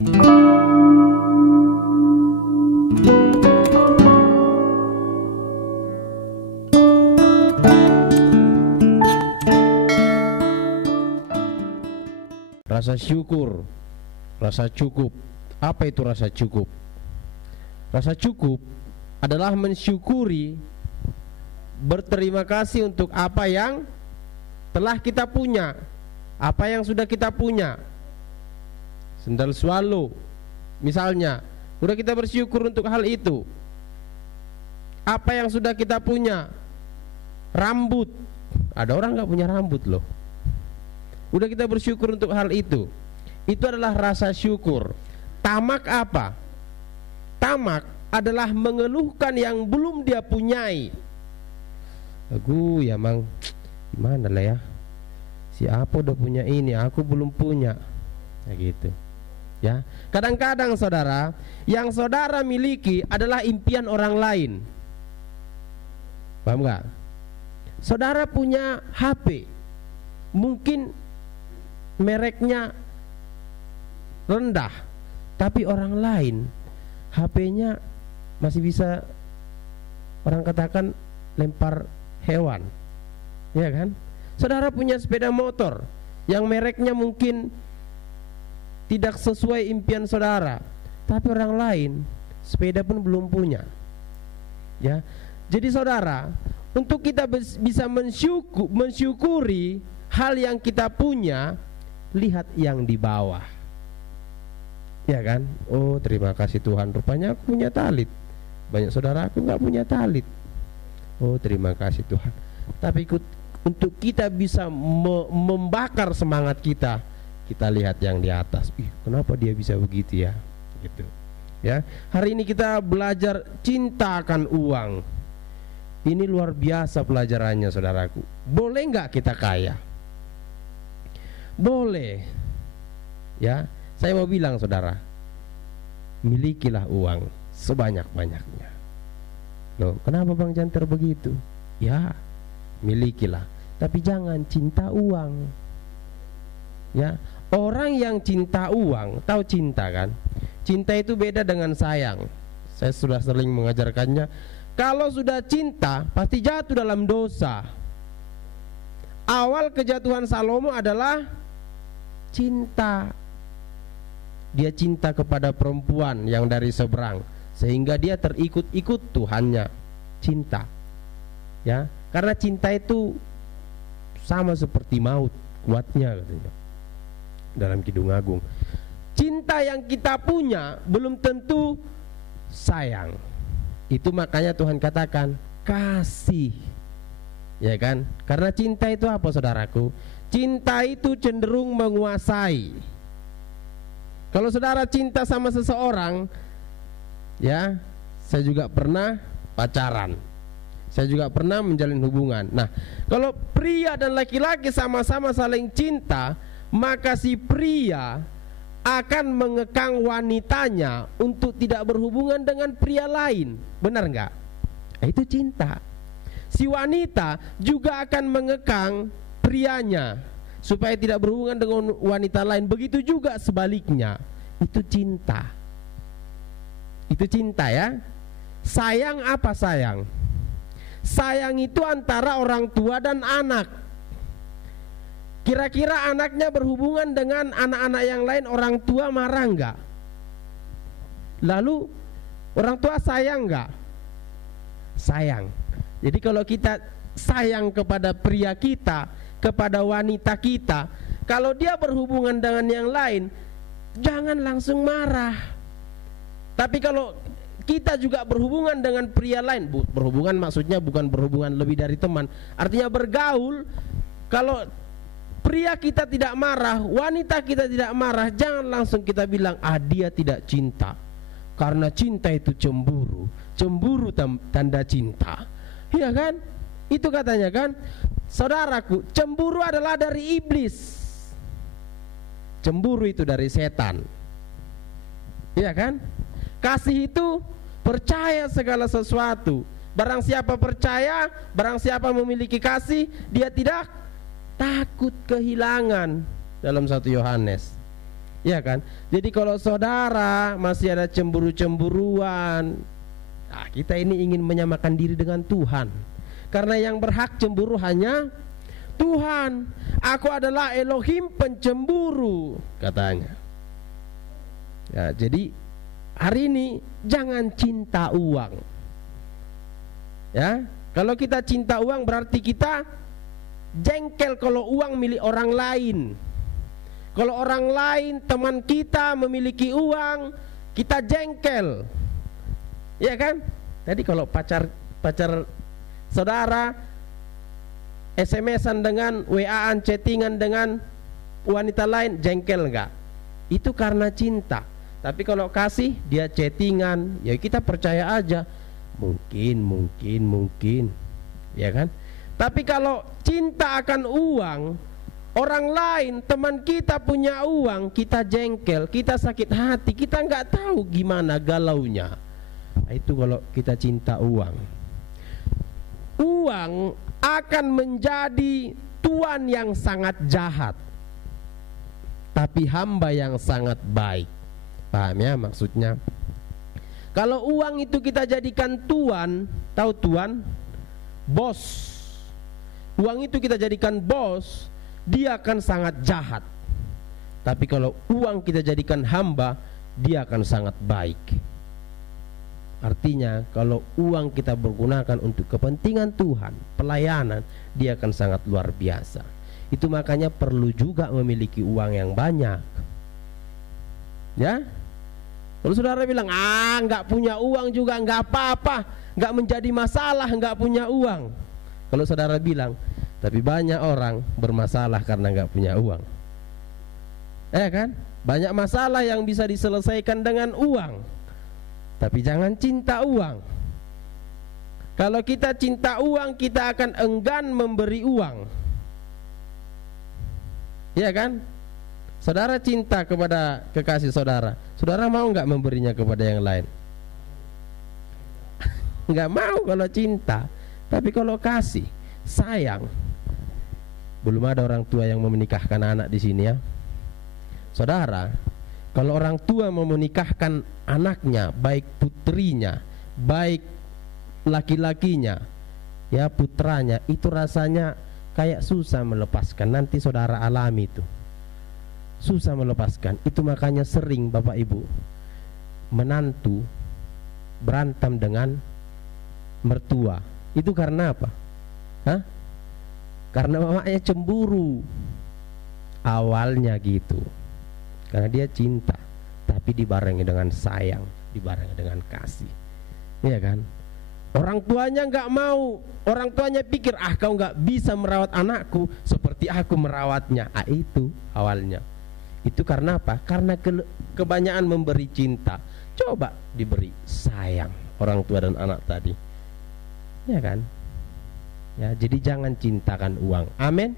Rasa syukur, rasa cukup. Apa itu rasa cukup? Rasa cukup adalah mensyukuri, berterima kasih untuk apa yang telah kita punya, apa yang sudah kita punya. Sendal swallow misalnya, sudah kita bersyukur untuk hal itu. Apa yang sudah kita punya, rambut, ada orang gak punya rambut loh, udah kita bersyukur untuk hal itu. Itu adalah rasa syukur. Tamak apa? Tamak adalah mengeluhkan yang belum dia punyai. Aku ya mang, gimana lah ya, si apa udah punya ini, aku belum punya, ya gitu. Ya, kadang-kadang saudara, yang saudara miliki adalah impian orang lain. Paham gak? Saudara punya HP, mungkin mereknya rendah, tapi orang lain HP-nya masih bisa, orang katakan, lempar hewan, ya kan? Saudara punya sepeda motor yang mereknya mungkin tidak sesuai impian saudara, tapi orang lain sepeda pun belum punya. Ya, jadi saudara, untuk kita bisa mensyukuri hal yang kita punya, lihat yang di bawah, ya kan? Oh, terima kasih Tuhan, rupanya aku punya talit. Banyak saudara aku nggak punya talit. Oh, terima kasih Tuhan. Tapi untuk kita bisa membakar semangat kita, kita lihat yang di atas. Ih, kenapa dia bisa begitu ya? Gitu. Ya. Hari ini kita belajar cinta akan uang. Ini luar biasa pelajarannya, saudaraku. Boleh nggak kita kaya? Boleh. Ya, saya mau bilang saudara, milikilah uang sebanyak-banyaknya. Loh, kenapa Bang Janter begitu? Ya, milikilah, tapi jangan cinta uang. Ya, orang yang cinta uang, tahu cinta kan? Cinta itu beda dengan sayang. Saya sudah sering mengajarkannya. Kalau sudah cinta, pasti jatuh dalam dosa. Awal kejatuhan Salomo adalah cinta. Dia cinta kepada perempuan yang dari seberang, sehingga dia terikut-ikut Tuhannya. Cinta, ya, karena cinta itu sama seperti maut, kuatnya katanya dalam Kidung Agung. Cinta yang kita punya belum tentu sayang. Itu makanya Tuhan katakan kasih, ya kan? Karena cinta itu apa, saudaraku? Cinta itu cenderung menguasai. Kalau saudara cinta sama seseorang, ya, saya juga pernah pacaran, saya juga pernah menjalin hubungan. Nah, kalau pria dan laki-laki sama-sama saling cinta, maka si pria akan mengekang wanitanya untuk tidak berhubungan dengan pria lain. Benar nggak? Itu cinta. Si wanita juga akan mengekang prianya supaya tidak berhubungan dengan wanita lain. Begitu juga sebaliknya. Itu cinta. Itu cinta, ya. Sayang apa sayang? Sayang itu antara orang tua dan anak. Kira-kira anaknya berhubungan dengan anak-anak yang lain, orang tua marah enggak? Lalu orang tua sayang enggak? Sayang. Jadi kalau kita sayang kepada pria kita, kepada wanita kita, kalau dia berhubungan dengan yang lain, jangan langsung marah. Tapi kalau kita juga berhubungan dengan pria lain, berhubungan maksudnya bukan berhubungan lebih dari teman, artinya bergaul. Kalau pria kita tidak marah, wanita kita tidak marah, jangan langsung kita bilang, ah, dia tidak cinta. Karena cinta itu cemburu. Cemburu tanda cinta, iya kan? Itu katanya kan, saudaraku, cemburu adalah dari iblis. Cemburu itu dari setan, iya kan? Kasih itu percaya segala sesuatu. Barang siapa percaya, barang siapa memiliki kasih, dia tidak takut kehilangan. Dalam 1 Yohanes. Ya kan? Jadi kalau saudara masih ada cemburu-cemburuan, nah, kita ini ingin menyamakan diri dengan Tuhan. Karena yang berhak cemburu hanya Tuhan. Aku adalah Elohim pencemburu, katanya. Ya, jadi hari ini jangan cinta uang. Ya, kalau kita cinta uang berarti kita jengkel kalau uang milik orang lain. Kalau orang lain, teman kita memiliki uang, kita jengkel. Ya kan? Jadi kalau pacar saudara SMS-an dengan WA-an, chattingan dengan wanita lain, jengkel enggak? Itu karena cinta. Tapi kalau kasih, dia chattingan, ya kita percaya aja. Mungkin, ya kan? Tapi kalau cinta akan uang, orang lain, teman kita punya uang, kita jengkel, kita sakit hati, kita nggak tahu gimana galaunya. Nah, itu kalau kita cinta uang. Uang akan menjadi tuan yang sangat jahat, tapi hamba yang sangat baik. Paham ya maksudnya? Kalau uang itu kita jadikan tuan, tahu tuan? Bos. Uang itu kita jadikan bos, dia akan sangat jahat. Tapi kalau uang kita jadikan hamba, dia akan sangat baik. Artinya kalau uang kita bergunakan untuk kepentingan Tuhan, pelayanan, dia akan sangat luar biasa. Itu makanya perlu juga memiliki uang yang banyak. Ya. Kalau saudara bilang, nggak punya uang juga nggak apa-apa, nggak menjadi masalah nggak punya uang. Kalau saudara bilang, tapi banyak orang bermasalah karena nggak punya uang. Kan? Banyak masalah yang bisa diselesaikan dengan uang. Tapi jangan cinta uang. Kalau kita cinta uang, kita akan enggan memberi uang. Ya kan? Saudara cinta kepada kekasih saudara, saudara mau nggak memberinya kepada yang lain? Nggak mau kalau cinta. Tapi kalau kasih, sayang. Belum ada orang tua yang mau menikahkan anak di sini ya. Saudara, kalau orang tua mau menikahkan anaknya, baik putrinya, baik laki-lakinya, ya putranya, itu rasanya kayak susah melepaskan. Nanti saudara alami itu. Susah melepaskan. Itu makanya sering Bapak Ibu menantu berantem dengan mertua. Itu karena apa? Karena mamanya cemburu. Awalnya gitu. Karena dia cinta, tapi dibarengi dengan sayang, dibarengi dengan kasih. Iya kan? Orang tuanya nggak mau. Orang tuanya pikir, kau nggak bisa merawat anakku seperti aku merawatnya. Itu awalnya. Itu karena apa? Karena kebanyakan memberi cinta. Coba diberi sayang orang tua dan anak tadi. Ya kan? Ya, jadi jangan cintakan uang. Amin.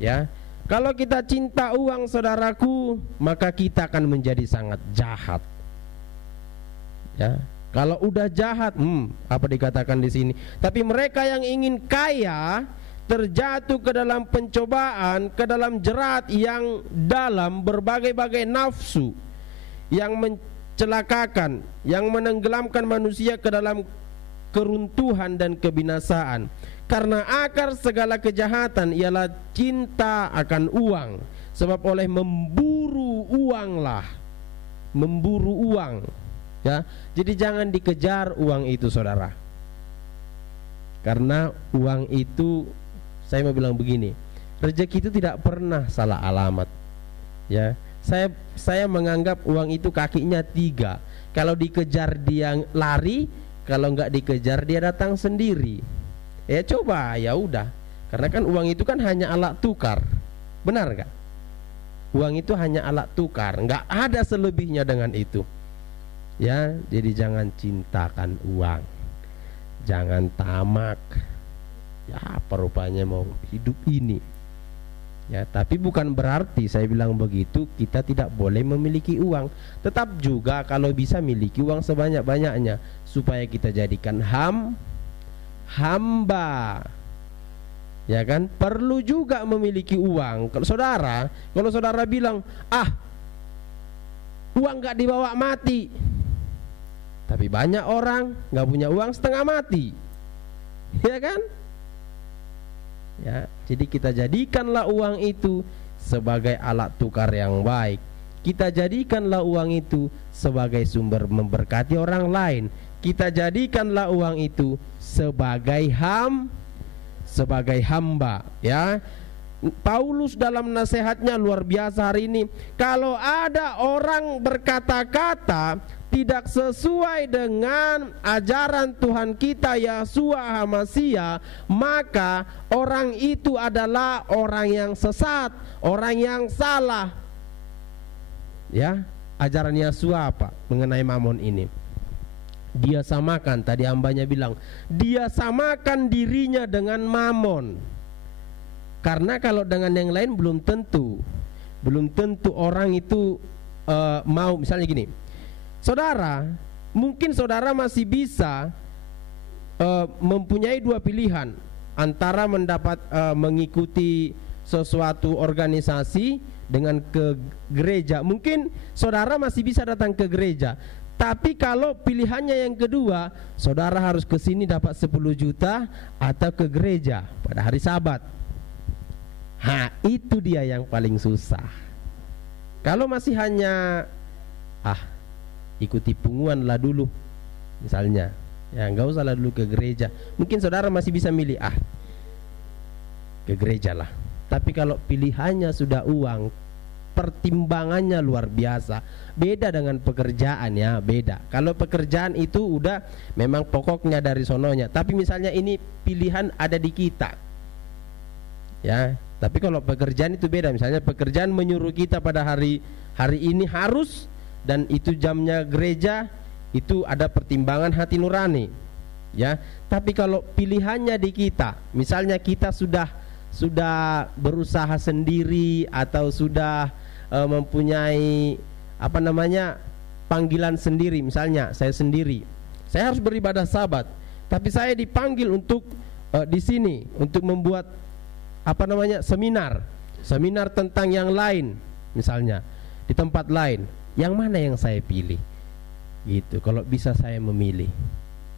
Ya. Kalau kita cinta uang, saudaraku, maka kita akan menjadi sangat jahat. Ya. Kalau udah jahat, apa dikatakan di sini? Tapi mereka yang ingin kaya terjatuh ke dalam pencobaan, ke dalam jerat yang dalam, berbagai-bagai nafsu yang mencelakakan, yang menenggelamkan manusia ke dalam keruntuhan dan kebinasaan. Karena akar segala kejahatan ialah cinta akan uang. Sebab oleh memburu uanglah, memburu uang, ya. Jadi jangan dikejar uang itu, saudara. Karena uang itu, saya mau bilang begini, rezeki itu tidak pernah salah alamat. Ya, saya menganggap uang itu kakinya 3. Kalau dikejar dia lari, kalau nggak dikejar dia datang sendiri. Ya coba, ya udah. Karena kan uang itu kan hanya alat tukar, benar nggak? Uang itu hanya alat tukar, nggak ada selebihnya dengan itu. Ya, jadi jangan cintakan uang, jangan tamak. Ya apa rupanya mau hidup ini. Ya, tapi bukan berarti saya bilang begitu kita tidak boleh memiliki uang. Tetap juga kalau bisa miliki uang sebanyak-banyaknya, supaya kita jadikan hamba. Ya kan? Perlu juga memiliki uang. Kalau saudara bilang, uang nggak dibawa mati. Tapi banyak orang nggak punya uang setengah mati, ya kan? Ya, jadi kita jadikanlah uang itu sebagai alat tukar yang baik. Kita jadikanlah uang itu sebagai sumber memberkati orang lain. Kita jadikanlah uang itu sebagai hamba, ya. Paulus dalam nasihatnya luar biasa hari ini. Kalau ada orang berkata-kata tidak sesuai dengan ajaran Tuhan kita Yeshua HaMashiach, maka orang itu adalah orang yang sesat, orang yang salah. Ya, ajaran Yeshua apa mengenai mamon ini? Dia samakan, tadi hambanya bilang, dia samakan dirinya dengan mamon. Karena kalau dengan yang lain belum tentu orang itu mau. Misalnya gini, saudara, mungkin saudara masih bisa mempunyai dua pilihan antara mengikuti sesuatu organisasi dengan ke gereja. Mungkin saudara masih bisa datang ke gereja, tapi kalau pilihannya yang kedua, saudara harus ke sini dapat 10 juta atau ke gereja pada hari Sabat. Itu dia yang paling susah. Kalau masih hanya ikuti punguan lah dulu, misalnya, ya nggak usah lah dulu ke gereja, mungkin saudara masih bisa milih ke gereja lah. Tapi kalau pilihannya sudah uang, pertimbangannya luar biasa. Beda dengan pekerjaan, ya, beda. Kalau pekerjaan itu udah memang pokoknya dari sononya. Tapi misalnya ini pilihan ada di kita, ya. Tapi kalau pekerjaan itu beda. Misalnya pekerjaan menyuruh kita pada hari ini harus, dan itu jamnya gereja, itu ada pertimbangan hati nurani, ya. Tapi kalau pilihannya di kita, misalnya kita sudah berusaha sendiri atau sudah mempunyai panggilan sendiri. Misalnya saya sendiri, saya harus beribadah Sabat, tapi saya dipanggil untuk di sini untuk membuat seminar tentang yang lain, misalnya di tempat lain. Yang mana yang saya pilih? Gitu. Kalau bisa saya memilih,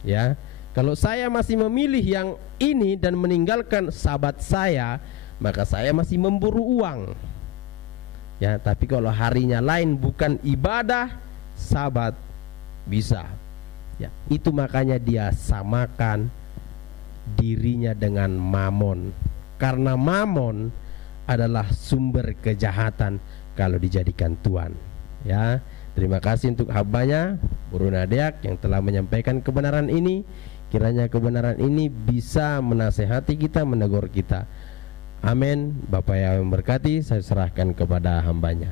ya. Kalau saya masih memilih yang ini dan meninggalkan Sabat saya, maka saya masih memburu uang, ya. Tapi kalau harinya lain bukan ibadah Sabat, bisa, ya. Itu makanya dia samakan dirinya dengan mamon, karena mamon adalah sumber kejahatan kalau dijadikan tuan, ya. Terima kasih untuk hambanya Bro Nadiak yang telah menyampaikan kebenaran ini. Kiranya kebenaran ini bisa menasehati kita, menegur kita. Amin. Bapak yang memberkati, saya serahkan kepada hambanya.